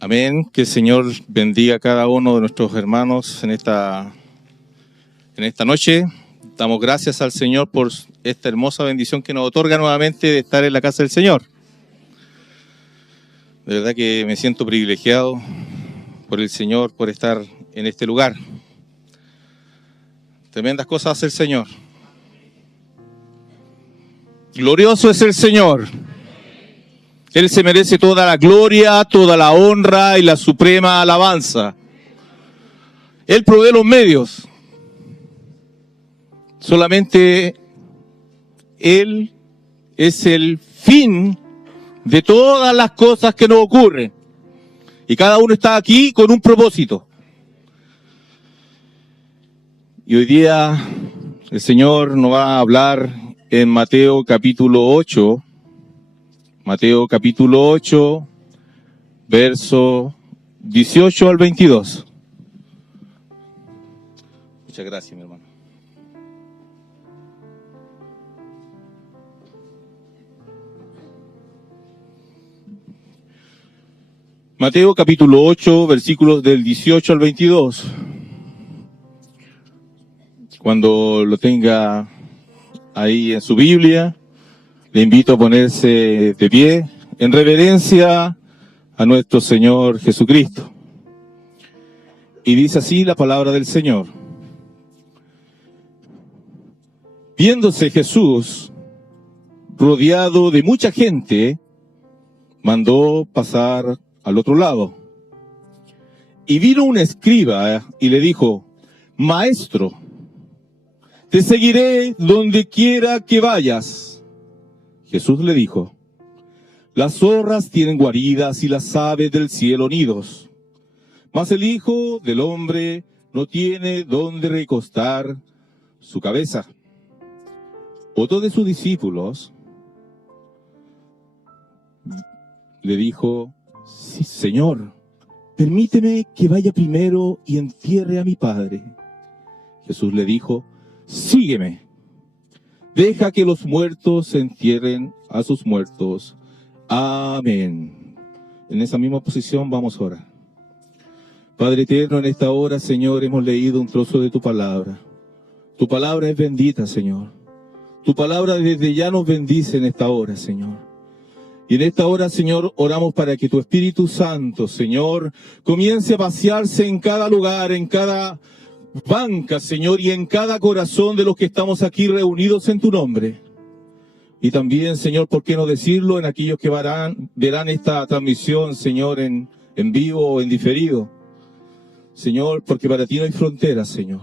Amén. Que el Señor bendiga a cada uno de nuestros hermanos en esta noche. Damos gracias al Señor por esta hermosa bendición que nos otorga nuevamente de estar en la casa del Señor. De verdad que me siento privilegiado por el Señor, por estar en este lugar. Tremendas cosas hace el Señor. Glorioso es el Señor. Él se merece toda la gloria, toda la honra y la suprema alabanza. Él provee los medios. Solamente Él es el fin de todas las cosas que nos ocurren. Y cada uno está aquí con un propósito. Y hoy día el Señor nos va a hablar en Mateo capítulo 8. Mateo capítulo 8, verso 18 al 22. Muchas gracias, mi hermano. Mateo capítulo 8, versículos del 18 al 22. Cuando lo tenga ahí en su Biblia, le invito a ponerse de pie en reverencia a nuestro Señor Jesucristo. Y dice así la palabra del Señor. Viéndose Jesús rodeado de mucha gente, mandó pasar al otro lado. Y vino un escriba y le dijo: Maestro, te seguiré donde quiera que vayas. Jesús le dijo: Las zorras tienen guaridas y las aves del cielo nidos, mas el Hijo del Hombre no tiene dónde recostar su cabeza. Otro de sus discípulos le dijo: Sí, Señor, permíteme que vaya primero y entierre a mi padre. Jesús le dijo: Sígueme. Deja que los muertos entierren a sus muertos. Amén. En esa misma posición vamos a orar. Padre eterno, en esta hora, Señor, hemos leído un trozo de tu palabra. Tu palabra es bendita, Señor. Tu palabra desde ya nos bendice en esta hora, Señor. Y en esta hora, Señor, oramos para que tu Espíritu Santo, Señor, comience a pasearse en cada lugar, en cada banca, Señor, y en cada corazón de los que estamos aquí reunidos en tu nombre. Y también, Señor, ¿por qué no decirlo en aquellos que verán esta transmisión, Señor, en vivo o en diferido? Señor, porque para ti no hay fronteras, Señor.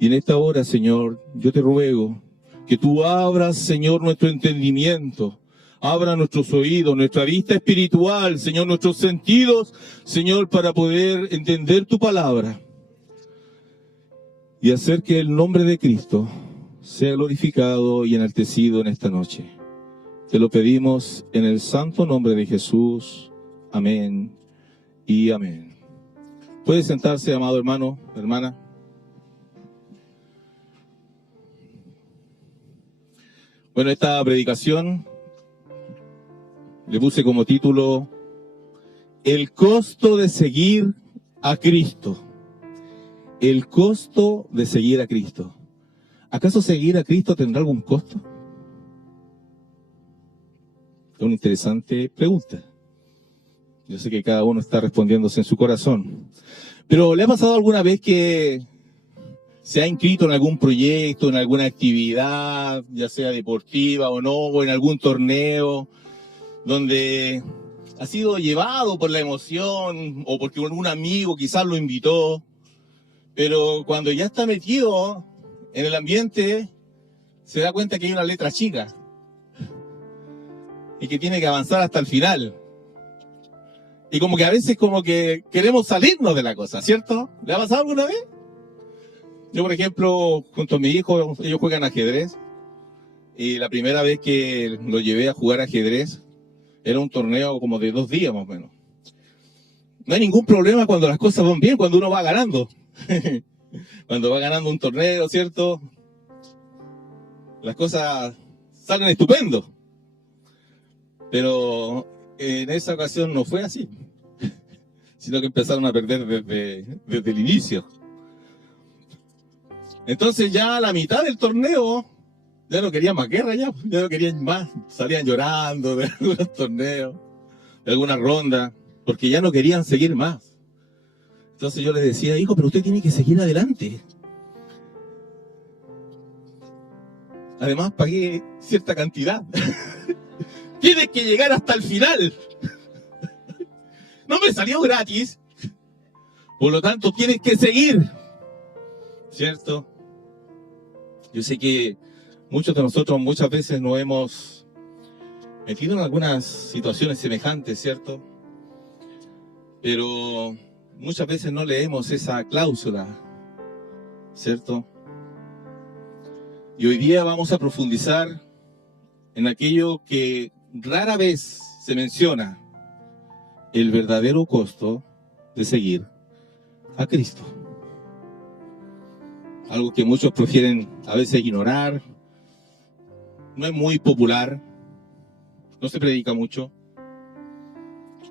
Y en esta hora, Señor, yo te ruego que tú abras, Señor, nuestro entendimiento, abra nuestros oídos, nuestra vista espiritual, Señor, nuestros sentidos, Señor, para poder entender tu palabra y hacer que el nombre de Cristo sea glorificado y enaltecido en esta noche. Te lo pedimos en el santo nombre de Jesús. Amén y amén. Puede sentarse, amado hermano, hermana. Bueno, esta predicación le puse como título: El costo de seguir a Cristo. El costo de seguir a Cristo. ¿Acaso seguir a Cristo tendrá algún costo? Es una interesante pregunta. Yo sé que cada uno está respondiéndose en su corazón. Pero ¿le ha pasado alguna vez que se ha inscrito en algún proyecto, en alguna actividad, ya sea deportiva o no, o en algún torneo, donde ha sido llevado por la emoción o porque algún amigo quizás lo invitó, pero cuando ya está metido en el ambiente se da cuenta que hay una letra chica y que tiene que avanzar hasta el final? Y como que a veces como que queremos salirnos de la cosa, ¿cierto? ¿Le ha pasado alguna vez? Yo, por ejemplo, junto a mi hijo, ellos juegan ajedrez. Y la primera vez que lo llevé a jugar ajedrez, era un torneo como de 2 días más o menos. No hay ningún problema cuando las cosas van bien, cuando uno va ganando. Cuando va ganando un torneo, ¿cierto? Las cosas salen estupendo. Pero en esa ocasión no fue así. sino que empezaron a perder desde el inicio. Entonces ya a la mitad del torneo, ya no querían más guerra, ya no querían más, salían llorando de algunos torneos, de alguna ronda, porque ya no querían seguir más. Entonces yo les decía, hijo, pero usted tiene que seguir adelante. Además pagué cierta cantidad. Tienes que llegar hasta el final. No me salió gratis. Por lo tanto, tienes que seguir. ¿Cierto? Yo sé que muchos de nosotros muchas veces nos hemos metido en algunas situaciones semejantes, ¿cierto? Pero muchas veces no leemos esa cláusula, ¿cierto? Y hoy día vamos a profundizar en aquello que rara vez se menciona, el verdadero costo de seguir a Cristo. Algo que muchos prefieren a veces ignorar, no es muy popular, no se predica mucho.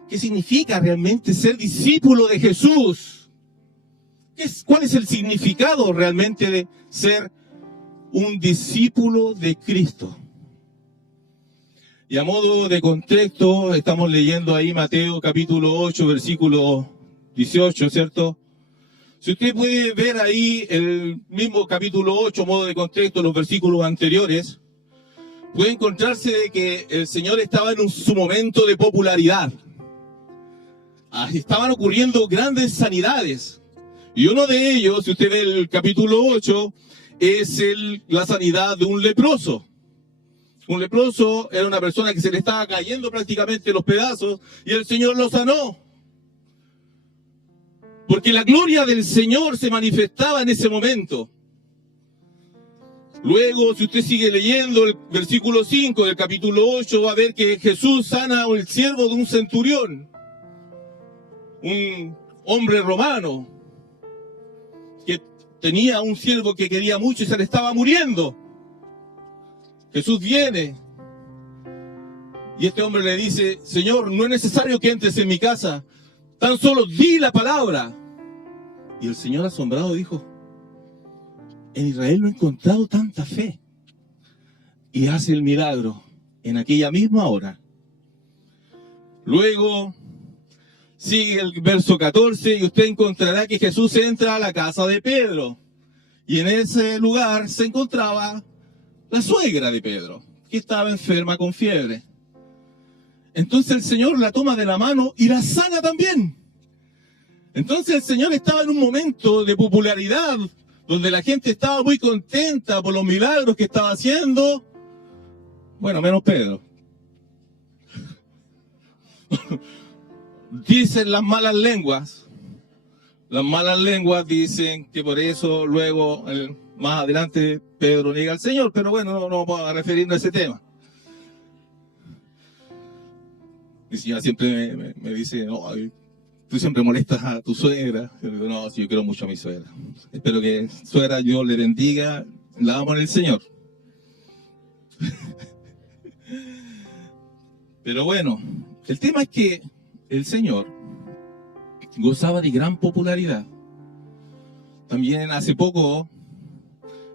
¿Qué significa realmente ser discípulo de Jesús? ¿Cuál es el significado realmente de ser un discípulo de Cristo? Y a modo de contexto, estamos leyendo ahí Mateo capítulo 8, versículo 18, ¿cierto? Si usted puede ver ahí el mismo capítulo 8, modo de contexto, los versículos anteriores, puede encontrarse de que el Señor estaba en su momento de popularidad. Estaban ocurriendo grandes sanidades. Y uno de ellos, si usted ve el capítulo 8, es la sanidad de un leproso. Un leproso era una persona que se le estaba cayendo prácticamente los pedazos y el Señor lo sanó. Porque la gloria del Señor se manifestaba en ese momento. Luego, si usted sigue leyendo el versículo 5 del capítulo 8, va a ver que Jesús sana al siervo de un centurión, un hombre romano, que tenía un siervo que quería mucho y se le estaba muriendo. Jesús viene y este hombre le dice, Señor, no es necesario que entres en mi casa, tan solo di la palabra. Y el Señor asombrado dijo, en Israel no he encontrado tanta fe. Y hace el milagro en aquella misma hora. Luego sigue el verso 14 y usted encontrará que Jesús entra a la casa de Pedro. Y en ese lugar se encontraba la suegra de Pedro, que estaba enferma con fiebre. Entonces el Señor la toma de la mano y la sana también. Entonces el Señor estaba en un momento de popularidad, donde la gente estaba muy contenta por los milagros que estaba haciendo. Bueno, menos Pedro. Dicen las malas lenguas. Las malas lenguas dicen que por eso luego, más adelante, Pedro niega al Señor. Pero bueno, no vamos a referirnos a ese tema. Mi señora siempre me dice, no, tú siempre molestas a tu suegra. Yo digo, no, sí, yo quiero mucho a mi suegra. Espero que suegra Dios le bendiga, la amo en el Señor. Pero bueno, el tema es que el Señor gozaba de gran popularidad. También hace poco,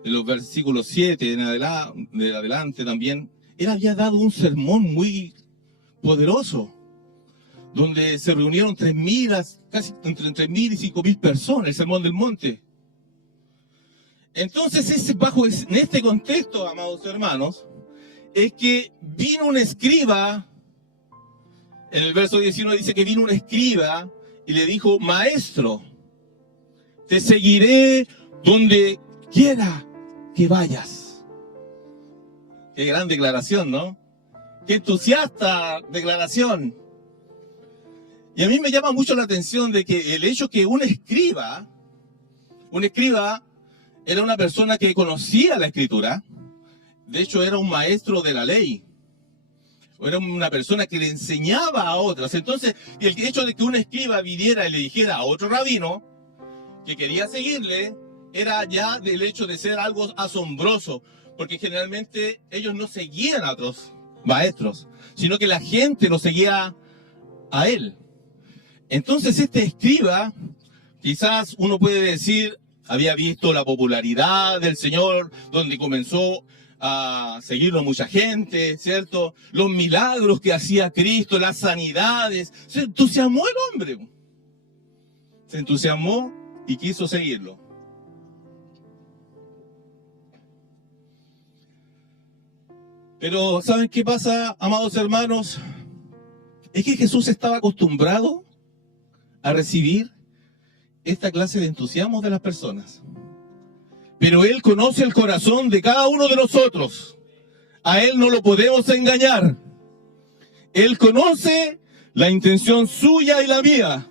en los versículos 7 en adelante también, él había dado un sermón muy poderoso, donde se reunieron 3.000, casi entre 3.000 y 5.000 personas, el Sermón del Monte. Entonces, en este contexto, amados hermanos, es que vino un escriba, en el verso 19 dice que vino un escriba y le dijo, maestro, te seguiré donde quiera que vayas. Qué gran declaración, ¿no? Qué entusiasta declaración. Y a mí me llama mucho la atención de que el hecho que un escriba era una persona que conocía la Escritura, de hecho era un maestro de la ley, era una persona que le enseñaba a otras. Entonces, el hecho de que un escriba viniera y le dijera a otro rabino que quería seguirle, era ya del hecho de ser algo asombroso, porque generalmente ellos no seguían a otros maestros, sino que la gente lo seguía a él. Entonces este escriba, quizás uno puede decir, había visto la popularidad del Señor, donde comenzó a seguirlo mucha gente, ¿cierto? Los milagros que hacía Cristo, las sanidades. Se entusiasmó el hombre. Se entusiasmó y quiso seguirlo. Pero ¿saben qué pasa, amados hermanos? Es que Jesús estaba acostumbrado a recibir esta clase de entusiasmo de las personas. Pero Él conoce el corazón de cada uno de nosotros. A Él no lo podemos engañar. Él conoce la intención suya y la mía.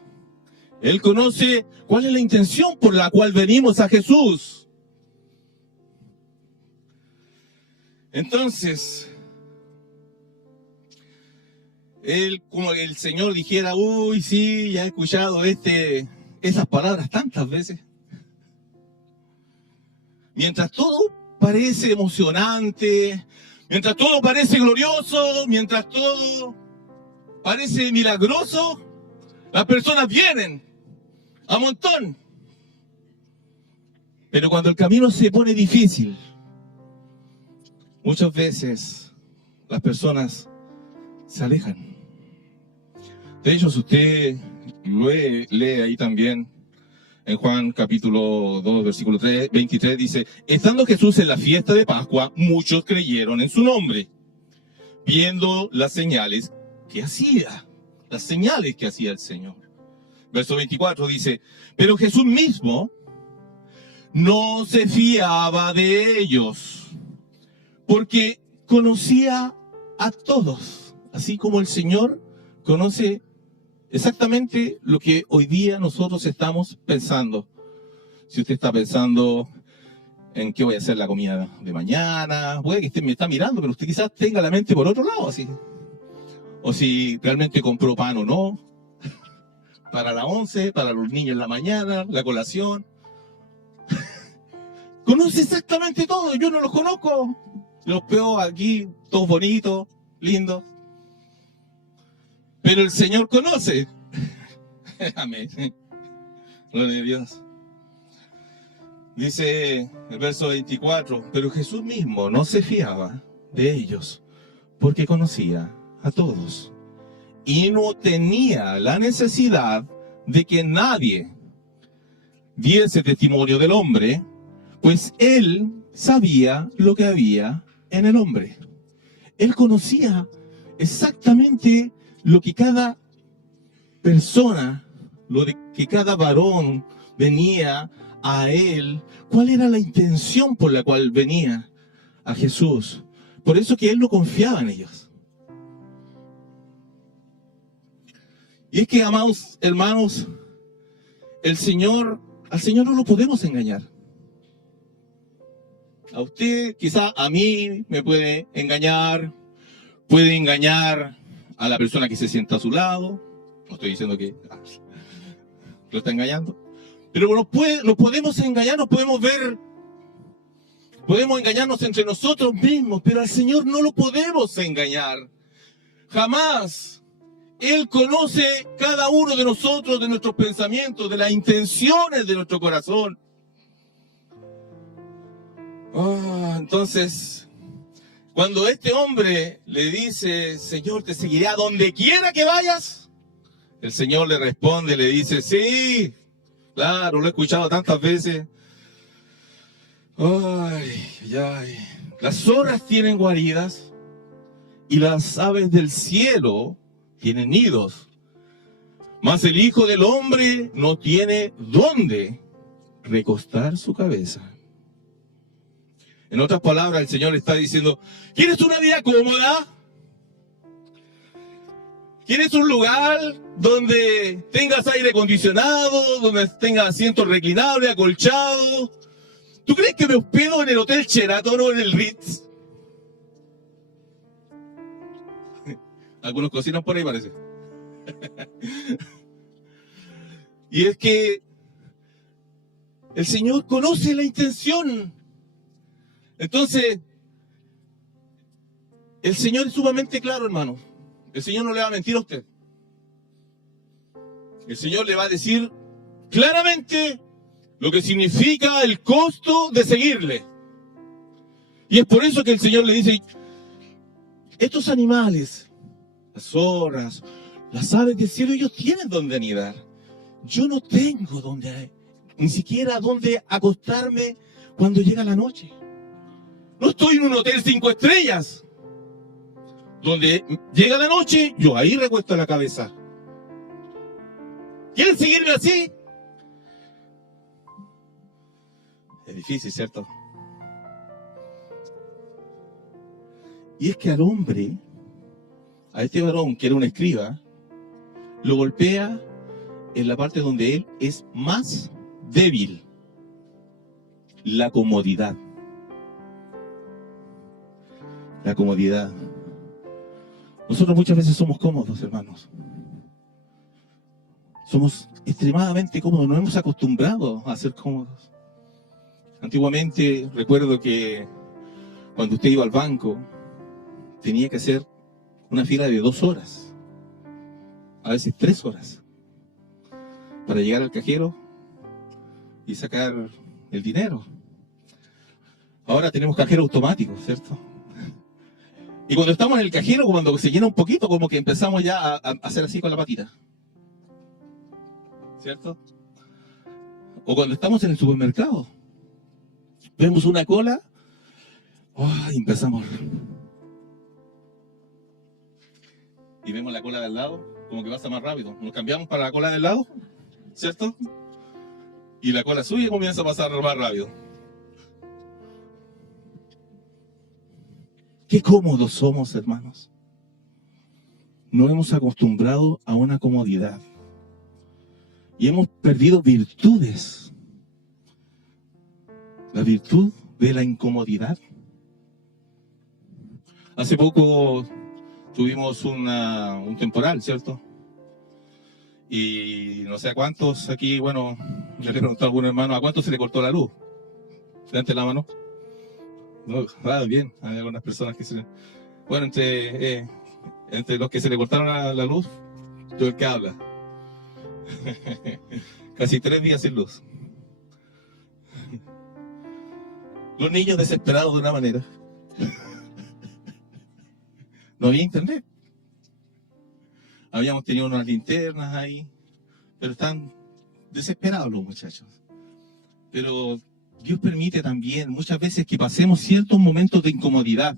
Él conoce cuál es la intención por la cual venimos a Jesús. Entonces, Él, como el Señor dijera, uy, sí, ya he escuchado esas palabras tantas veces. Mientras todo parece emocionante, mientras todo parece glorioso, mientras todo parece milagroso, las personas vienen a montón. Pero cuando el camino se pone difícil, muchas veces las personas se alejan. De hecho, si usted lee ahí también, en Juan capítulo 2, versículo 23, dice, estando Jesús en la fiesta de Pascua, muchos creyeron en su nombre, viendo las señales que hacía el Señor. Verso 24 dice, pero Jesús mismo no se fiaba de ellos, porque conocía a todos, así como el Señor conoce exactamente lo que hoy día nosotros estamos pensando. Si usted está pensando en qué voy a hacer la comida de mañana, puede que usted me está mirando, pero usted quizás tenga la mente por otro lado, así. O si realmente compró pan o no, para la 11, para los niños en la mañana, la colación. Conoce exactamente todo, yo no los conozco. Los veo aquí, todos bonitos, lindos. Pero el Señor conoce. Amén. Gloria a Dios. Dice el verso 24, pero Jesús mismo no se fiaba de ellos, porque conocía a todos. Y no tenía la necesidad de que nadie diese testimonio del hombre, pues Él sabía lo que había en el hombre. Él conocía exactamente lo que cada persona, lo de que cada varón venía a Él, cuál era la intención por la cual venía a Jesús. Por eso que Él no confiaba en ellos. Y es que, amados hermanos, al Señor no lo podemos engañar. A usted, quizá a mí, me puede engañar a la persona que se sienta a su lado. No estoy diciendo que lo está engañando. Pero nos podemos engañar, podemos engañarnos entre nosotros mismos, pero al Señor no lo podemos engañar. Jamás. Él conoce cada uno de nosotros, de nuestros pensamientos, de las intenciones de nuestro corazón. Entonces, cuando este hombre le dice, Señor, te seguiré a donde quiera que vayas, el Señor le responde, le dice, sí, claro, lo he escuchado tantas veces. Las zorras tienen guaridas y las aves del cielo tienen nidos, mas el Hijo del Hombre no tiene dónde recostar su cabeza. En otras palabras, el Señor está diciendo, ¿quieres una vida cómoda? ¿Quieres un lugar donde tengas aire acondicionado, donde tengas asientos reclinables, acolchados? ¿Tú crees que me hospedo en el Hotel Sheraton o en el Ritz? Algunos cocinan por ahí, parece. Y es que el Señor conoce la intención. Entonces, el Señor es sumamente claro, hermano. El Señor no le va a mentir a usted. el Señor le va a decir claramente lo que significa el costo de seguirle. Y es por eso que el Señor le dice, estos animales, las zorras, las aves del cielo, ellos tienen donde anidar. Yo no tengo ni siquiera donde acostarme cuando llega la noche. No estoy en un hotel 5 estrellas. Donde llega la noche, yo ahí recuesto la cabeza. ¿Quieren seguirme así? Es difícil, ¿cierto? Y es que al hombre, a este varón que era un escriba, lo golpea en la parte donde él es más débil: la comodidad. La comodidad. Nosotros muchas veces somos cómodos, hermanos. Somos extremadamente cómodos, nos hemos acostumbrado a ser cómodos. Antiguamente recuerdo que cuando usted iba al banco tenía que hacer una fila de 2 horas, a veces 3 horas, para llegar al cajero y sacar el dinero. Ahora tenemos cajero automático, ¿cierto? Y cuando estamos en el cajero, cuando se llena un poquito, como que empezamos ya a hacer así con la patita, ¿cierto? O cuando estamos en el supermercado, vemos una cola, y empezamos. Y vemos la cola del lado, como que pasa más rápido. Nos cambiamos para la cola del lado, ¿cierto? Y la cola suya comienza a pasar más rápido. Qué cómodos somos, hermanos. Nos hemos acostumbrado a una comodidad. Y hemos perdido virtudes. La virtud de la incomodidad. Hace poco tuvimos un temporal, ¿cierto? Y no sé a cuántos aquí, bueno, ya le pregunté a algún hermano, ¿a cuántos se le cortó la luz? Levante la mano. No, bien, hay algunas personas que se... Bueno, entre los que se le cortaron la luz, yo el que habla. Casi 3 días sin luz. Los niños desesperados de una manera. No había internet. Habíamos tenido unas linternas ahí, pero están desesperados los muchachos. Pero Dios permite también muchas veces que pasemos ciertos momentos de incomodidad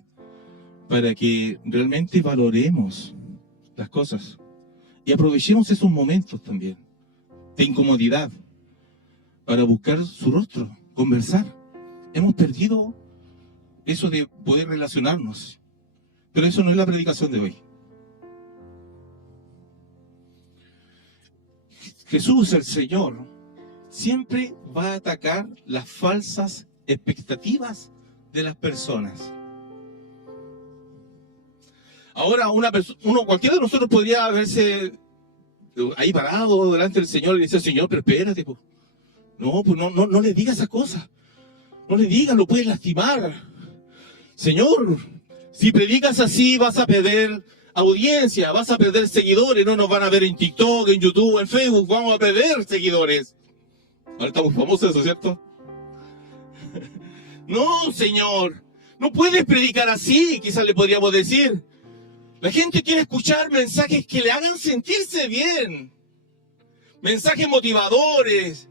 para que realmente valoremos las cosas y aprovechemos esos momentos también de incomodidad para buscar su rostro, conversar. Hemos perdido eso de poder relacionarnos, pero eso no es la predicación de hoy. Jesús, el Señor, siempre va a atacar las falsas expectativas de las personas. Ahora, cualquiera de nosotros podría verse ahí parado delante del Señor y decir, Señor, pero espérate, pues. No le digas esa cosa. No le digas, lo puedes lastimar. Señor, si predicas así vas a perder audiencia, vas a perder seguidores, no nos van a ver en TikTok, en YouTube, en Facebook, vamos a perder seguidores. Ahora estamos famosos eso, ¿cierto? No, Señor, no puedes predicar así, quizás le podríamos decir. La gente quiere escuchar mensajes que le hagan sentirse bien. Mensajes motivadores.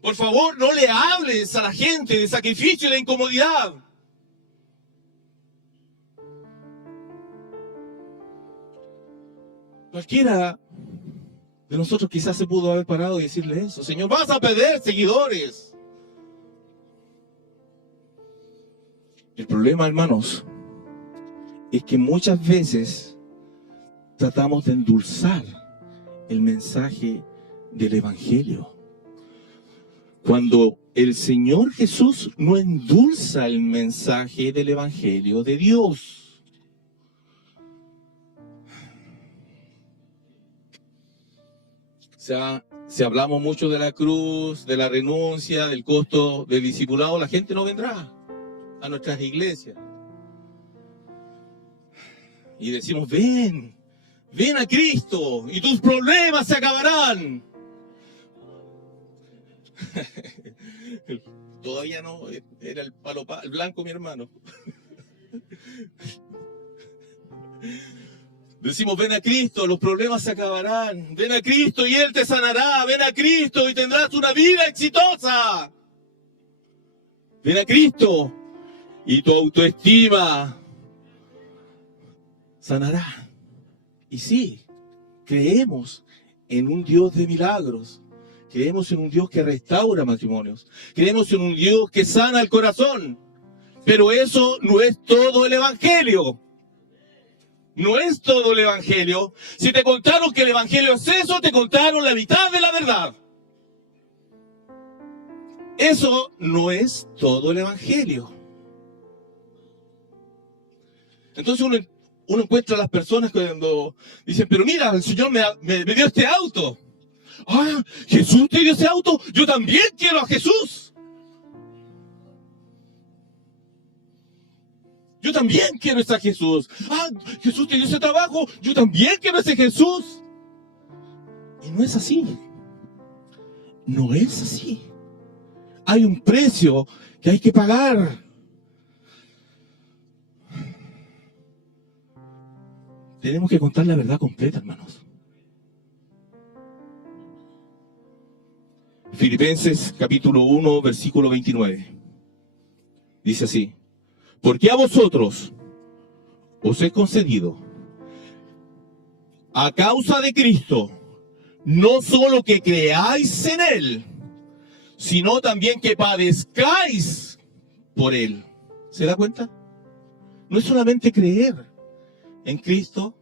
Por favor, no le hables a la gente de sacrificio y de incomodidad. Cualquiera de nosotros quizás se pudo haber parado y decirle eso. Señor, vas a perder seguidores. El problema, hermanos, es que muchas veces tratamos de endulzar el mensaje del Evangelio. Cuando el Señor Jesús no endulza el mensaje del Evangelio de Dios. Si hablamos mucho de la cruz, de la renuncia, del costo del discipulado, la gente no vendrá a nuestras iglesias. Y decimos, ven ven a Cristo y tus problemas se acabarán. Todavía no, era el palo el blanco mi hermano. Decimos, ven a Cristo, los problemas se acabarán. Ven a Cristo y Él te sanará. Ven a Cristo y tendrás una vida exitosa. Ven a Cristo y tu autoestima sanará. Y sí, creemos en un Dios de milagros. Creemos en un Dios que restaura matrimonios. Creemos en un Dios que sana el corazón. Pero eso no es todo el Evangelio. No es todo el Evangelio. Si te contaron que el Evangelio es eso, te contaron la mitad de la verdad. Eso no es todo el Evangelio. Entonces uno encuentra a las personas cuando dicen, pero mira, el Señor me dio este auto. Ah, Jesús te dio ese auto, yo también quiero a Jesús. Yo también quiero ese Jesús. Ah, Jesús te dio ese trabajo, yo también quiero ese Jesús. Y no es así. No es así. Hay un precio que hay que pagar. Tenemos que contar la verdad completa, hermanos. Filipenses capítulo 1, versículo 29. Dice así: porque a vosotros os he concedido, a causa de Cristo, no solo que creáis en Él, sino también que padezcáis por Él. ¿Se da cuenta? No es solamente creer en Cristo,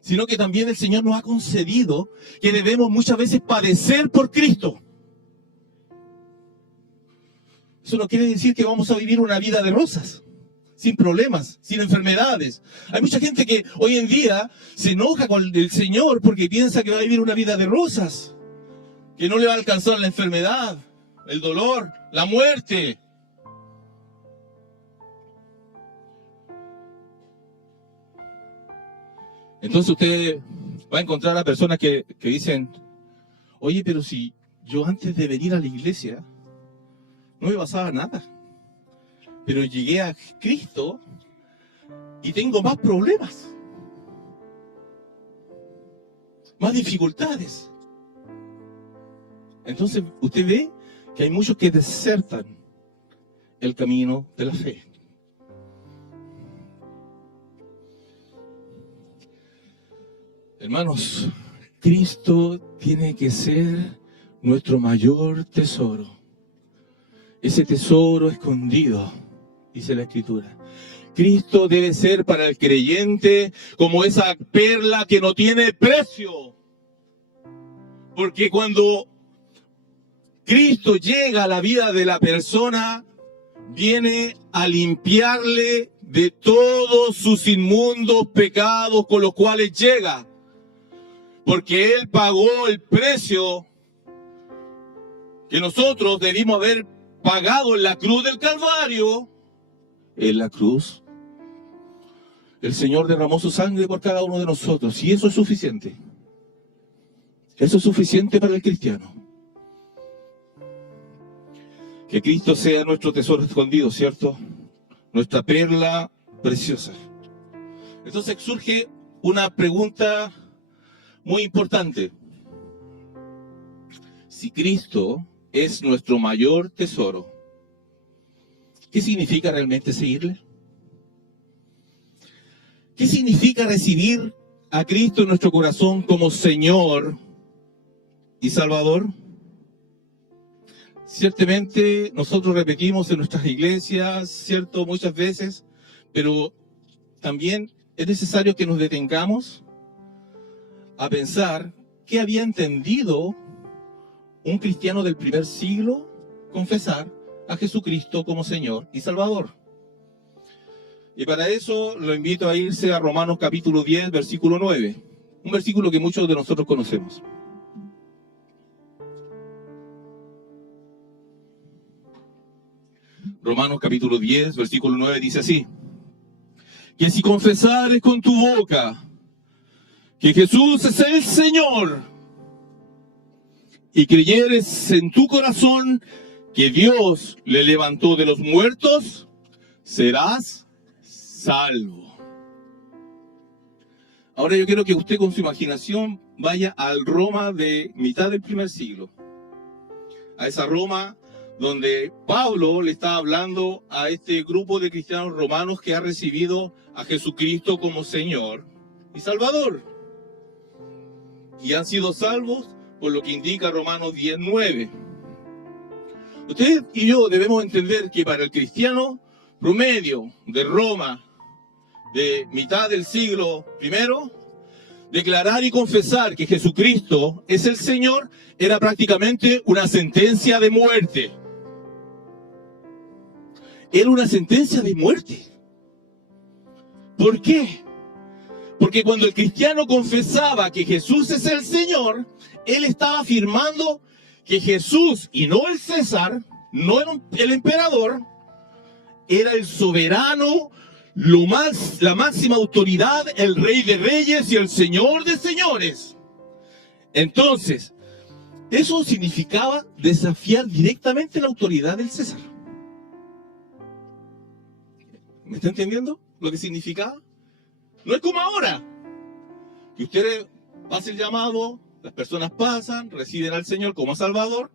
sino que también el Señor nos ha concedido que debemos muchas veces padecer por Cristo. Eso no quiere decir que vamos a vivir una vida de rosas, sin problemas, sin enfermedades. Hay mucha gente que hoy en día se enoja con el Señor porque piensa que va a vivir una vida de rosas, que no le va a alcanzar la enfermedad, el dolor, la muerte. Entonces usted va a encontrar a personas que dicen, oye, pero si yo antes de venir a la iglesia no me pasaba nada, pero llegué a Cristo y tengo más problemas, más dificultades. Entonces usted ve que hay muchos que desertan el camino de la fe. Hermanos, Cristo tiene que ser nuestro mayor tesoro. Ese tesoro escondido, dice la Escritura. Cristo debe ser para el creyente como esa perla que no tiene precio. Porque cuando Cristo llega a la vida de la persona, viene a limpiarle de todos sus inmundos pecados con los cuales llega. Porque Él pagó el precio que nosotros debimos haber pagado en la cruz del Calvario. En la cruz, el Señor derramó su sangre por cada uno de nosotros. Y eso es suficiente. Eso es suficiente para el cristiano. Que Cristo sea nuestro tesoro escondido, ¿cierto? Nuestra perla preciosa. Entonces surge una pregunta muy importante. Si Cristo es nuestro mayor tesoro, ¿qué significa realmente seguirle? ¿Qué significa recibir a Cristo en nuestro corazón como Señor y Salvador? Ciertamente nosotros repetimos en nuestras iglesias, ¿cierto? Muchas veces, pero también es necesario que nos detengamos a pensar qué había entendido un cristiano del primer siglo confesar a Jesucristo como Señor y Salvador. Y para eso lo invito a irse a Romanos capítulo 10, versículo 9, un versículo que muchos de nosotros conocemos. Romanos capítulo 10, versículo 9 dice así: que si confesares con tu boca que Jesús es el Señor y creyeres en tu corazón que Dios le levantó de los muertos, serás salvo. Ahora yo quiero que usted con su imaginación vaya al Roma de mitad del primer siglo. A esa Roma donde Pablo le está hablando a este grupo de cristianos romanos que ha recibido a Jesucristo como Señor y Salvador. Y han sido salvos por lo que indica Romanos 10:9. Usted y yo debemos entender que para el cristiano promedio de Roma, de mitad del siglo I, declarar y confesar que Jesucristo es el Señor era prácticamente una sentencia de muerte. Era una sentencia de muerte. ¿Por qué? Porque cuando el cristiano confesaba que Jesús es el Señor, él estaba afirmando que Jesús, y no el César, no el emperador, era el soberano, la máxima autoridad, el Rey de Reyes y el Señor de Señores. Entonces, eso significaba desafiar directamente la autoridad del César. ¿Me está entendiendo lo que significaba? No es como ahora, que usted hace el llamado, las personas pasan, reciben al Señor como Salvador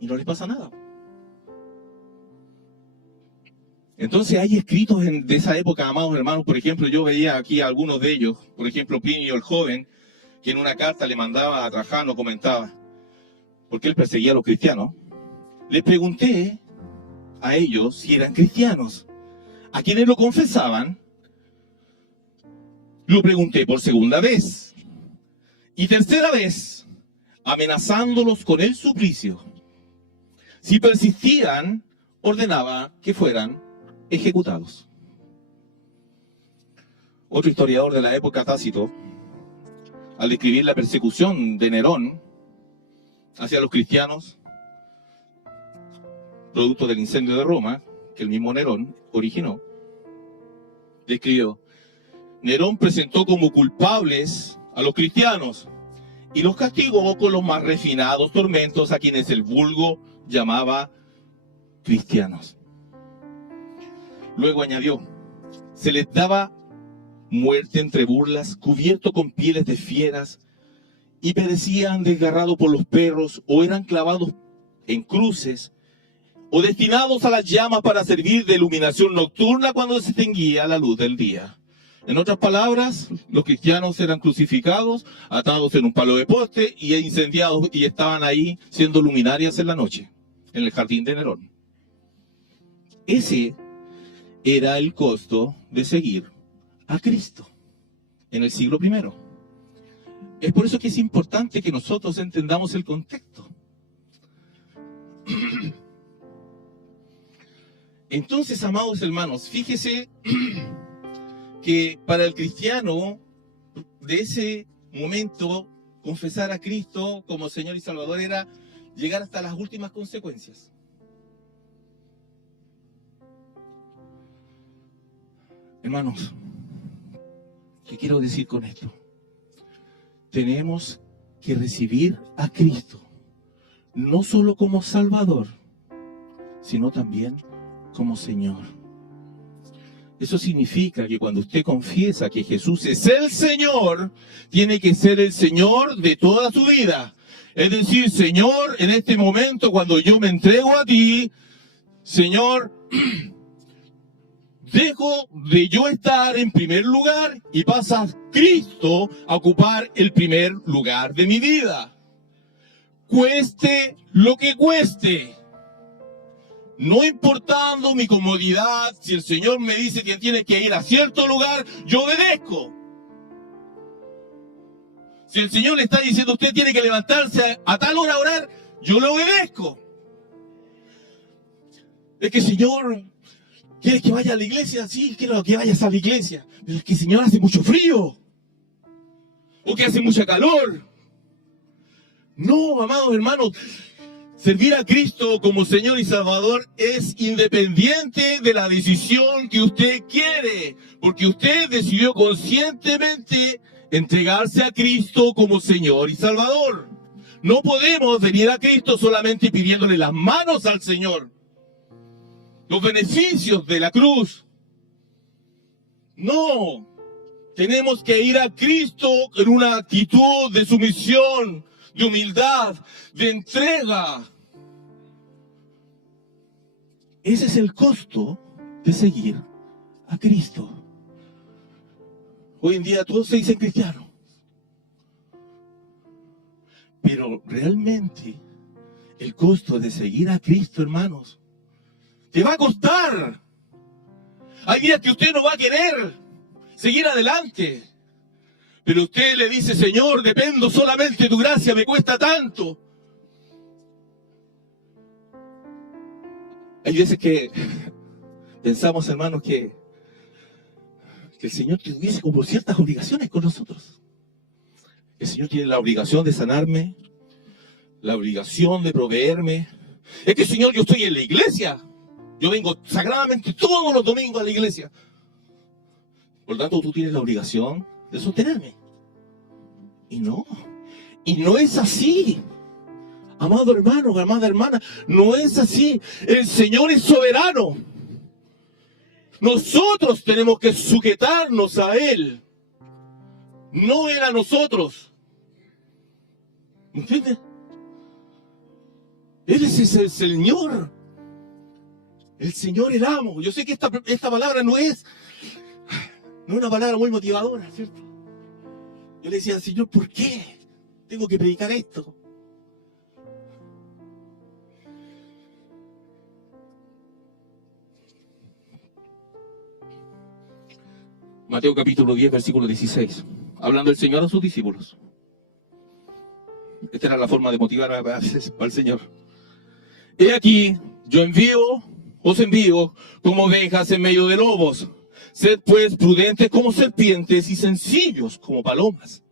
y no les pasa nada. Entonces hay escritos de esa época, amados hermanos. Por ejemplo, yo veía aquí a algunos de ellos, por ejemplo Plinio el joven, que en una carta le mandaba a Trajano, comentaba, porque él perseguía a los cristianos. Les pregunté a ellos si eran cristianos. A quienes lo confesaban, lo pregunté por segunda vez. Y tercera vez, amenazándolos con el suplicio. Si persistían, ordenaba que fueran ejecutados. Otro historiador de la época, Tácito, al describir la persecución de Nerón hacia los cristianos, producto del incendio de Roma, que el mismo Nerón originó, describió: Nerón presentó como culpables a los cristianos y los castigó con los más refinados tormentos a quienes el vulgo llamaba cristianos. Luego añadió: se les daba muerte entre burlas, cubierto con pieles de fieras, y perecían desgarrados por los perros, o eran clavados en cruces, o destinados a las llamas para servir de iluminación nocturna cuando se extinguía la luz del día. En otras palabras, los cristianos eran crucificados, atados en un palo de poste y incendiados, y estaban ahí siendo luminarias en la noche, en el jardín de Nerón. Ese era el costo de seguir a Cristo en el siglo I. Es por eso que es importante que nosotros entendamos el contexto. Entonces, amados hermanos, fíjese que para el cristiano de ese momento, confesar a Cristo como Señor y Salvador era llegar hasta las últimas consecuencias. Hermanos, ¿qué quiero decir con esto? Tenemos que recibir a Cristo, no solo como Salvador, sino también como Señor. Eso significa que cuando usted confiesa que Jesús es el Señor, tiene que ser el Señor de toda su vida. Es decir, Señor, en este momento cuando yo me entrego a ti, Señor, dejo de yo estar en primer lugar y pasa Cristo a ocupar el primer lugar de mi vida. Cueste lo que cueste. No importando mi comodidad, si el Señor me dice que tiene que ir a cierto lugar, yo obedezco. Si el Señor le está diciendo usted tiene que levantarse a tal hora a orar, yo le obedezco. Es que Señor, ¿quieres que vaya a la iglesia? Sí, quiero que vayas a la iglesia. Pero es que Señor hace mucho frío. O que hace mucha calor. No, amados hermanos, Servir a Cristo como Señor y Salvador es independiente de la decisión que usted quiere, porque usted decidió conscientemente entregarse a Cristo como Señor y Salvador. No podemos venir a Cristo solamente pidiéndole las manos al Señor, los beneficios de la cruz. No, tenemos que ir a Cristo en una actitud de sumisión, de humildad, de entrega. Ese es el costo de seguir a Cristo. Hoy en día todos se dicen cristianos, pero realmente el costo de seguir a Cristo, hermanos, te va a costar. Hay días que usted no va a querer seguir adelante, pero usted le dice: Señor, dependo solamente de tu gracia, me cuesta tanto. Hay veces que pensamos, hermanos, que el Señor tuviese como ciertas obligaciones con nosotros. El Señor tiene la obligación de sanarme, la obligación de proveerme. Es que, Señor, yo estoy en la iglesia. Yo vengo sagradamente todos los domingos a la iglesia. Por lo tanto, tú tienes la obligación de sostenerme. Y no es así. Amado hermano, amada hermana, no es así. El Señor es soberano. Nosotros tenemos que sujetarnos a Él, no Él a nosotros. ¿Me entiendes? Él es el Señor. El Señor, el amo. Yo sé que esta palabra no es una palabra muy motivadora, ¿cierto? Yo le decía al Señor: ¿por qué tengo que predicar esto? Mateo capítulo 10, versículo 16. Hablando el Señor a sus discípulos. Esta era la forma de motivar al Señor. He aquí, yo os envío como ovejas en medio de lobos. Sed pues prudentes como serpientes y sencillos como palomas.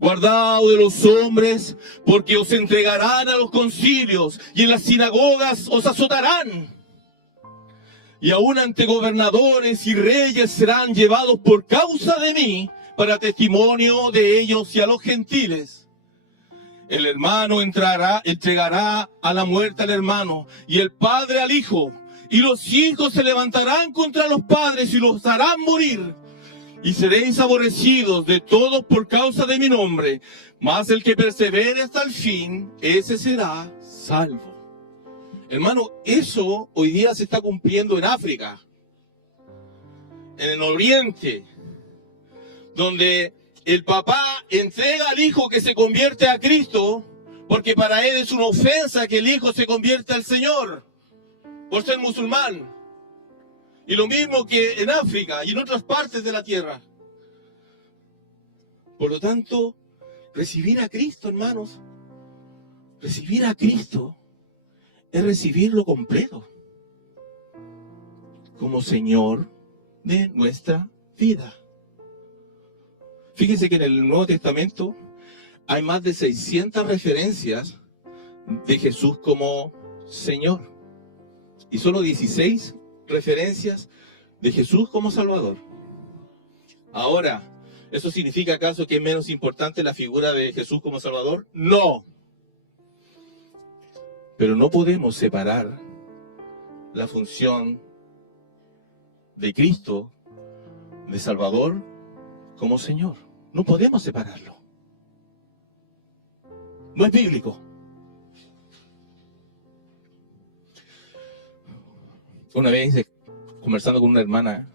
Guardaos de los hombres, porque os entregarán a los concilios y en las sinagogas os azotarán. Y aún ante gobernadores y reyes serán llevados por causa de mí, para testimonio de ellos y a los gentiles. El hermano entregará a la muerte al hermano, y el padre al hijo, y los hijos se levantarán contra los padres y los harán morir. Y seréis aborrecidos de todos por causa de mi nombre, mas el que persevere hasta el fin, ese será salvo. Hermano, eso hoy día se está cumpliendo en África, en el Oriente, donde el papá entrega al hijo que se convierte a Cristo, porque para él es una ofensa que el hijo se convierta al Señor, por ser musulmán. Y lo mismo que en África y en otras partes de la tierra. Por lo tanto, recibir a Cristo, hermanos, recibir a Cristo es recibirlo completo como Señor de nuestra vida. Fíjense que en el Nuevo Testamento hay más de 600 referencias de Jesús como Señor y solo 16 referencias de Jesús como Salvador. Ahora, ¿eso significa acaso que es menos importante la figura de Jesús como Salvador? No. Pero no podemos separar la función de Cristo, de Salvador, como Señor. No podemos separarlo. No es bíblico. Una vez, conversando con una hermana,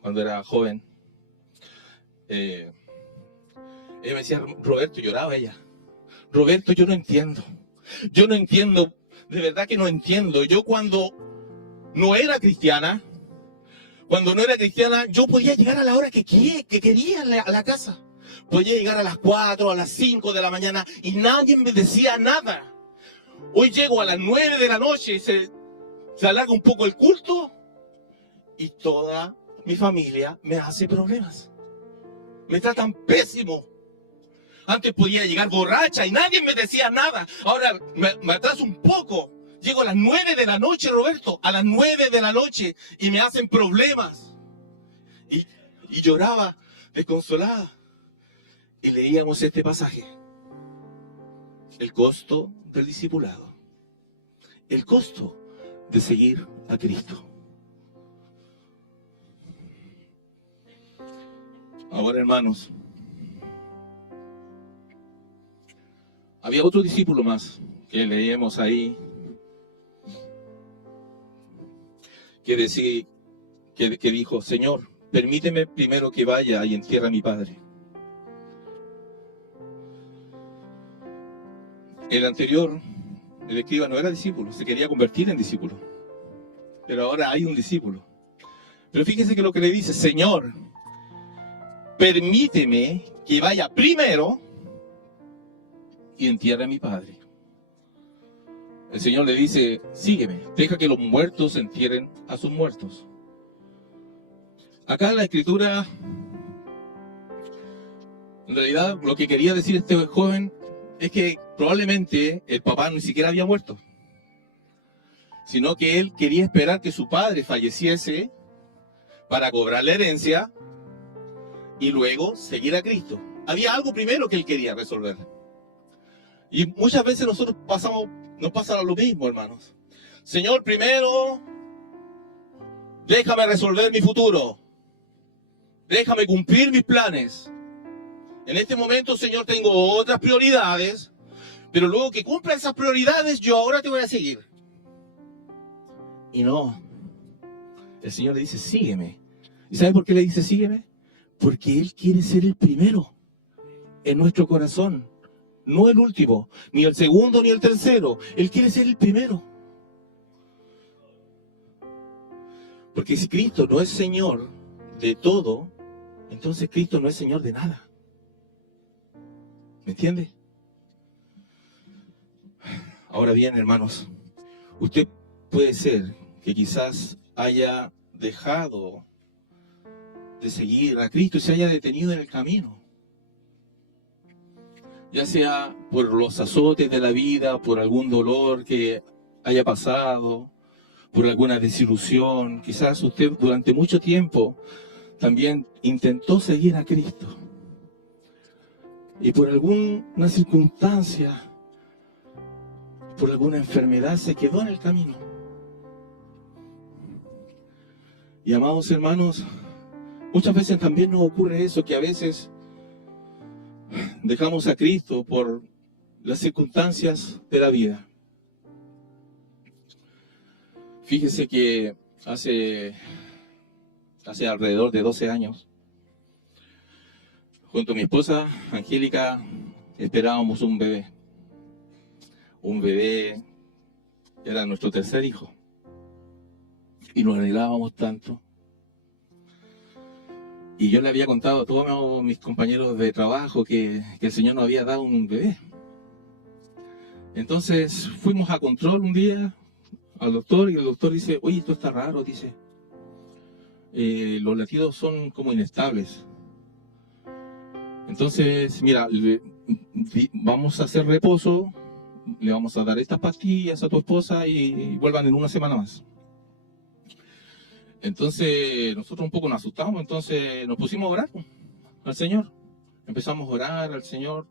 cuando era joven, ella me decía: Roberto, lloraba ella. Roberto, yo no entiendo. De verdad que no entiendo. Yo cuando no era cristiana, yo podía llegar a la hora que quería a la casa. Podía llegar a las 4, a las 5 de la mañana y nadie me decía nada. Hoy llego a las 9 de la noche y se alarga un poco el culto y toda mi familia me hace problemas. Me tratan pésimo. Antes podía llegar borracha y nadie me decía nada. Ahora me atraso un poco. Llego a las 9 de la noche, Roberto, a las 9 de la noche, y me hacen problemas. Y lloraba desconsolada. Y leíamos este pasaje. El costo del discipulado. El costo de seguir a Cristo. Ahora, hermanos, había otro discípulo más que leemos ahí, que dijo: Señor, permíteme primero que vaya y entierre a mi padre. El anterior, el escriba, no era discípulo, se quería convertir en discípulo. Pero ahora hay un discípulo. Pero fíjense que lo que le dice: Señor, permíteme que vaya primero y entierre a mi padre. El Señor le dice: sígueme, deja que los muertos entierren a sus muertos. Acá en la Escritura, en realidad lo que quería decir este joven es que probablemente el papá ni siquiera había muerto, sino que él quería esperar que su padre falleciese para cobrar la herencia y luego seguir a Cristo. Había algo primero que él quería resolver. Y muchas veces nosotros nos pasa lo mismo, hermanos. Señor, primero, déjame resolver mi futuro. Déjame cumplir mis planes. En este momento, Señor, tengo otras prioridades, pero luego que cumpla esas prioridades, yo ahora te voy a seguir. Y no. El Señor le dice: sígueme. ¿Y sabe por qué le dice sígueme? Porque Él quiere ser el primero en nuestro corazón. No el último, ni el segundo, ni el tercero. Él quiere ser el primero. Porque si Cristo no es Señor de todo, entonces Cristo no es Señor de nada. ¿Me entiende? Ahora bien, hermanos, usted puede ser que quizás haya dejado de seguir a Cristo y se haya detenido en el camino. Ya sea por los azotes de la vida, por algún dolor que haya pasado, por alguna desilusión. Quizás usted durante mucho tiempo también intentó seguir a Cristo. Y por alguna circunstancia, por alguna enfermedad, se quedó en el camino. Y amados hermanos, muchas veces también nos ocurre eso, que a veces dejamos a Cristo por las circunstancias de la vida. Fíjese que hace alrededor de 12 años, junto a mi esposa, Angélica, esperábamos un bebé. Un bebé era nuestro tercer hijo. Y nos arreglábamos tanto. Y yo le había contado a todos mis compañeros de trabajo que el Señor nos había dado un bebé. Entonces fuimos a control un día al doctor, y el doctor dice: oye, esto está raro, dice. Los latidos son como inestables. Entonces, mira, vamos a hacer reposo, le vamos a dar estas pastillas a tu esposa y vuelvan en una semana más. Entonces nosotros un poco nos asustamos, entonces nos pusimos a orar al Señor. Empezamos a orar al Señor.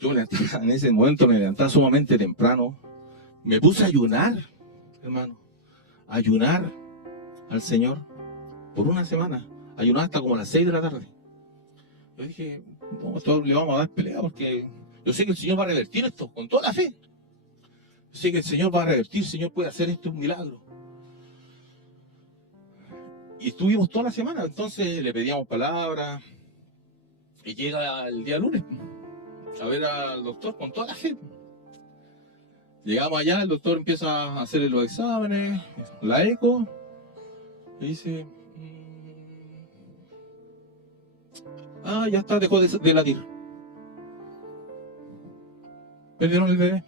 Yo en ese momento me levantaba sumamente temprano. Me puse a ayunar, hermano. A ayunar al Señor por una semana. Ayunar hasta como las 6 de la tarde. Yo dije: no, esto le vamos a dar pelea, porque yo sé que el Señor va a revertir esto con toda la fe. Yo sé que el Señor va a revertir, el Señor puede hacer esto un milagro. Y estuvimos toda la semana, entonces le pedíamos palabras. Y llega el día lunes a ver al doctor con toda la fe. Llegamos allá, el doctor empieza a hacerle los exámenes, la eco, y dice: ya está, dejó de latir. Perdieron el bebé.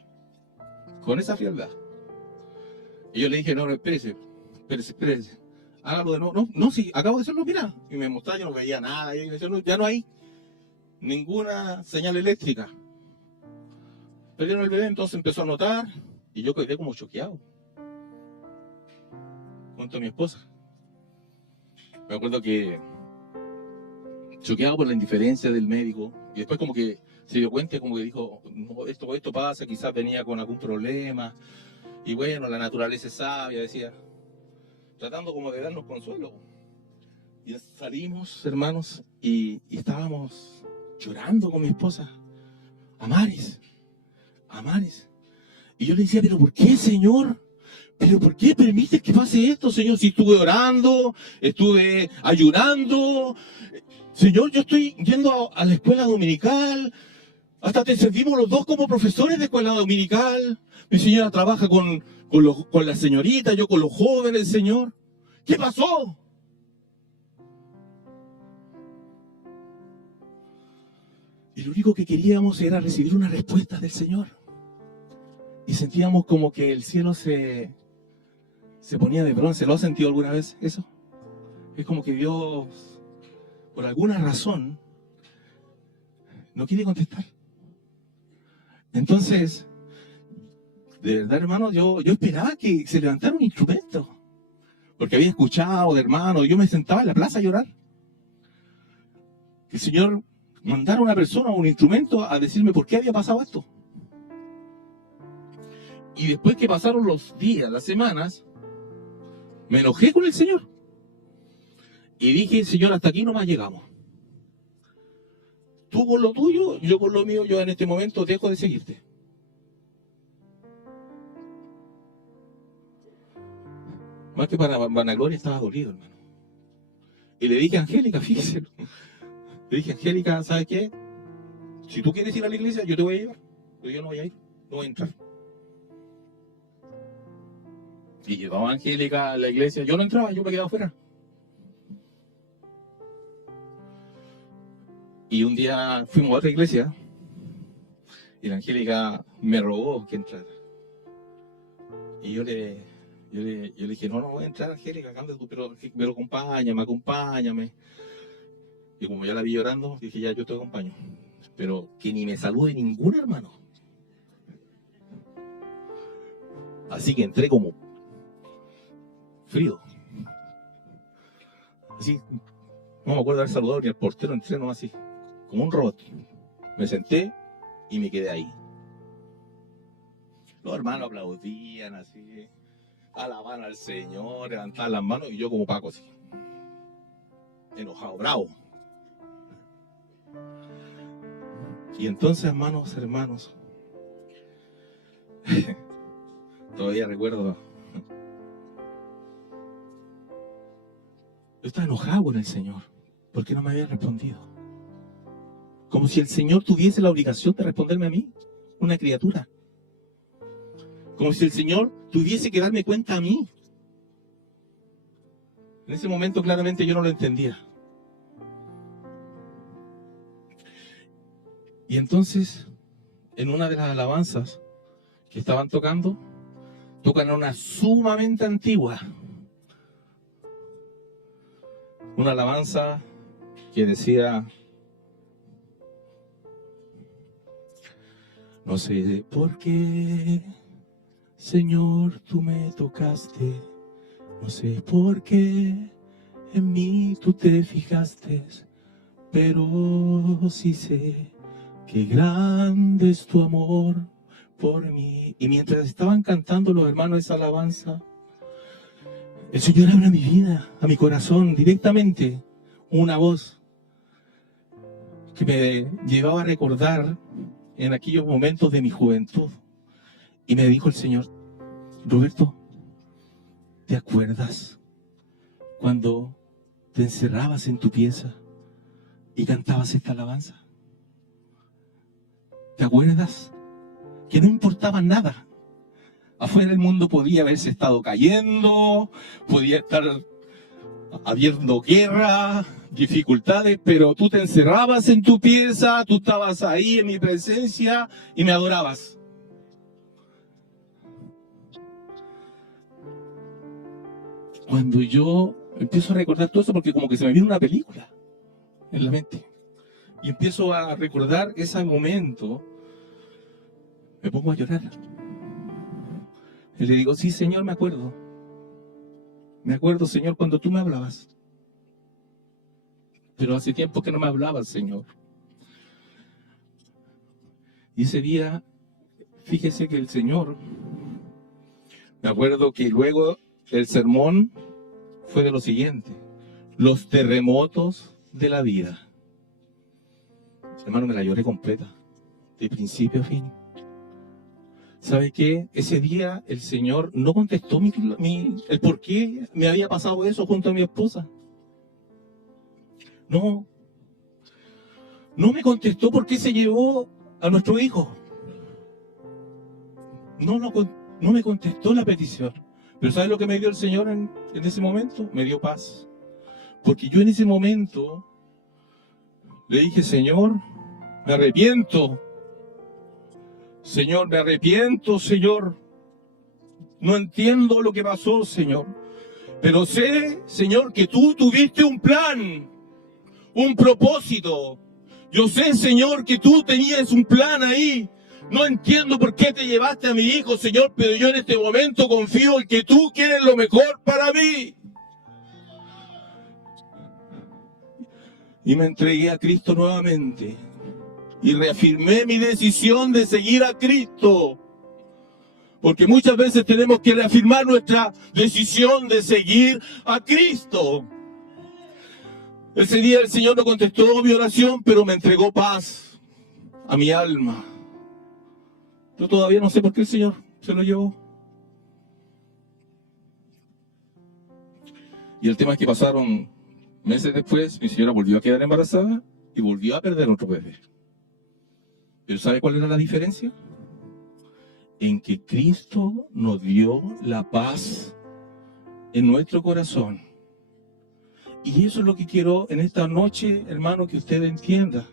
Con esa frialdad. Y yo le dije: no, espérese. Hágalo de nuevo. No, sí, acabo de hacerlo, mira. Y me mostraba, yo no veía nada. Y yo decía: no, ya no hay. ninguna señal eléctrica. Perdieron el bebé, entonces empezó a notar y yo quedé como choqueado junto a mi esposa. Me acuerdo que choqueado por la indiferencia del médico y después como que se dio cuenta, como que dijo, no, esto pasa, quizás venía con algún problema y bueno, la naturaleza es sabia, decía, tratando como de darnos consuelo. Y salimos, hermanos, y estábamos llorando con mi esposa, a mares. Y yo le decía, pero ¿por qué, Señor? ¿Pero por qué permites que pase esto, Señor? Si estuve orando, estuve ayunando. Señor, yo estoy yendo a la escuela dominical. Hasta te servimos los dos como profesores de escuela dominical. Mi señora trabaja con la señorita, yo con los jóvenes, Señor. ¿Qué pasó? Y lo único que queríamos era recibir una respuesta del Señor. Y sentíamos como que el cielo se ponía de bronce. ¿Lo has sentido alguna vez eso? Es como que Dios, por alguna razón, no quiere contestar. Entonces, de verdad, hermano, yo esperaba que se levantara un instrumento. Porque había escuchado de hermanos, yo me sentaba en la plaza a llorar. Que el Señor mandara a una persona o un instrumento a decirme por qué había pasado esto. Y después que pasaron los días, las semanas, me enojé con el Señor. Y dije, Señor, hasta aquí nomás llegamos. Tú con lo tuyo, yo con lo mío, yo en este momento dejo de seguirte. Más que para vanagloria, estaba dolido, hermano. Y le dije a Angélica, fíjese. Le dije, Angélica, ¿sabes qué? Si tú quieres ir a la iglesia, yo te voy a llevar. Pero yo no voy a ir, no voy a entrar. Y llevaba a Angélica a la iglesia. Yo no entraba, yo me quedaba afuera. Y un día fuimos a otra iglesia y la Angélica me rogó que entrara. Y yo le dije, no voy a entrar, Angélica, cambia tú, pero acompáñame. Y como ya la vi llorando, dije, ya, yo te acompaño. Pero que ni me salude ningún hermano. Así que entré como frío. Así, no me acuerdo de haber saludado ni al portero, entré nomás así, como un robot. Me senté y me quedé ahí. Los hermanos aplaudían así, alaban al Señor, levantaban las manos y yo como Paco así, enojado, bravo. Y entonces, hermanos, todavía recuerdo, yo estaba enojado con el Señor, porque no me había respondido. Como si el Señor tuviese la obligación de responderme a mí, una criatura. Como si el Señor tuviese que darme cuenta a mí. En ese momento claramente yo no lo entendía. Y entonces, en una de las alabanzas que estaban tocando, tocan una sumamente antigua. Una alabanza que decía, no sé por qué, Señor, tú me tocaste, no sé por qué en mí tú te fijaste, pero sí sé que grande es tu amor por mí. Y mientras estaban cantando los hermanos esa alabanza, el Señor habla a mi vida, a mi corazón, directamente, una voz que me llevaba a recordar en aquellos momentos de mi juventud. Y me dijo el Señor, Roberto, ¿te acuerdas cuando te encerrabas en tu pieza y cantabas esta alabanza? ¿Te acuerdas? Que no importaba nada. Afuera el mundo podía haberse estado cayendo, podía estar habiendo guerra, dificultades, pero tú te encerrabas en tu pieza, tú estabas ahí en mi presencia y me adorabas. Cuando yo empiezo a recordar todo eso, porque como que se me viene una película en la mente. y empiezo a recordar ese momento, me pongo a llorar. Y le digo, sí, Señor, me acuerdo. Me acuerdo, Señor, cuando tú me hablabas. Pero hace tiempo que no me hablabas, Señor. Y ese día, fíjese que el Señor, me acuerdo que luego el sermón fue de lo siguiente: los terremotos de la vida. Hermano, me la lloré completa, de principio a fin. ¿Sabe qué? Ese día el Señor no contestó el por qué me había pasado eso junto a mi esposa. No me contestó por qué se llevó a nuestro hijo. No me contestó la petición. Pero ¿sabe lo que me dio el Señor en ese momento? Me dio paz. Porque yo en ese momento le dije, Señor, me arrepiento. Señor, me arrepiento, Señor. No entiendo lo que pasó, Señor. Pero sé, Señor, que tú tuviste un plan, un propósito. Yo sé, Señor, que tú tenías un plan ahí. No entiendo por qué te llevaste a mi hijo, Señor, pero yo en este momento confío en que tú quieres lo mejor para mí. Y me entregué a Cristo nuevamente. Y reafirmé mi decisión de seguir a Cristo. Porque muchas veces tenemos que reafirmar nuestra decisión de seguir a Cristo. Ese día el Señor no contestó mi oración, pero me entregó paz a mi alma. Yo todavía no sé por qué el Señor se lo llevó. Y el tema es que pasaron meses después, mi señora volvió a quedar embarazada y volvió a perder otro bebé. ¿Pero sabe cuál era la diferencia? En que Cristo nos dio la paz en nuestro corazón. Y eso es lo que quiero en esta noche, hermano, que usted entienda.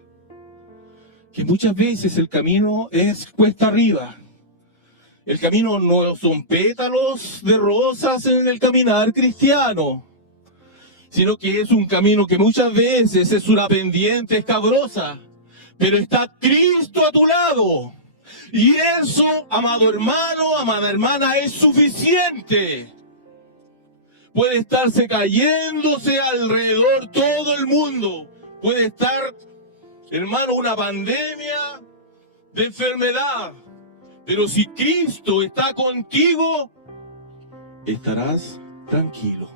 Que muchas veces el camino es cuesta arriba. El camino no son pétalos de rosas en el caminar cristiano, sino que es un camino que muchas veces es una pendiente escabrosa, pero está Cristo a tu lado. Y eso, amado hermano, amada hermana, es suficiente. Puede estarse cayéndose alrededor todo el mundo. Puede estar, hermano, una pandemia de enfermedad. Pero si Cristo está contigo, estarás tranquilo.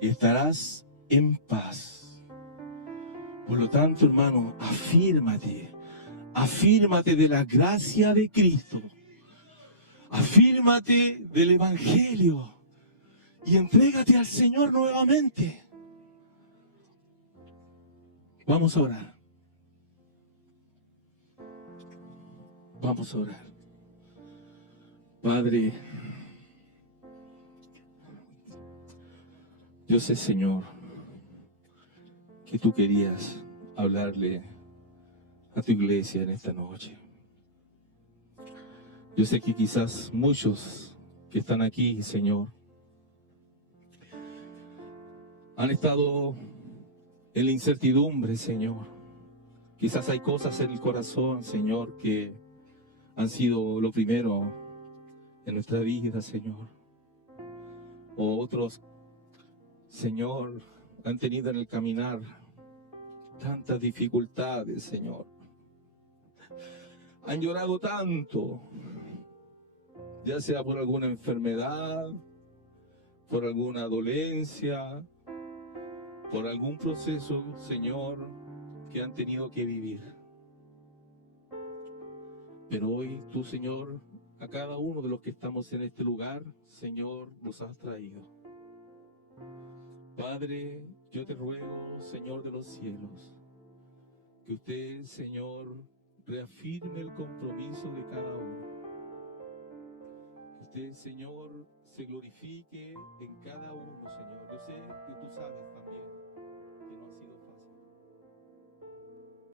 Estarás en paz. Por lo tanto, hermano, afírmate. Afírmate de la gracia de Cristo. Afírmate del Evangelio. Y entrégate al Señor nuevamente. Vamos a orar. Vamos a orar. Padre, yo sé, Señor, que tú querías hablarle a tu iglesia en esta noche. Yo sé que quizás muchos que están aquí, Señor, han estado en la incertidumbre, Señor. Quizás hay cosas en el corazón, Señor, que han sido lo primero en nuestra vida, Señor. O otros, Señor, han tenido en el caminar tantas dificultades, Señor. Han llorado tanto, ya sea por alguna enfermedad, por alguna dolencia, por algún proceso, Señor, que han tenido que vivir. Pero hoy tú, Señor, a cada uno de los que estamos en este lugar, Señor, nos has traído. Padre, yo te ruego, Señor de los cielos, que usted, Señor, reafirme el compromiso de cada uno. Que usted, Señor, se glorifique en cada uno, Señor. Yo sé que tú sabes también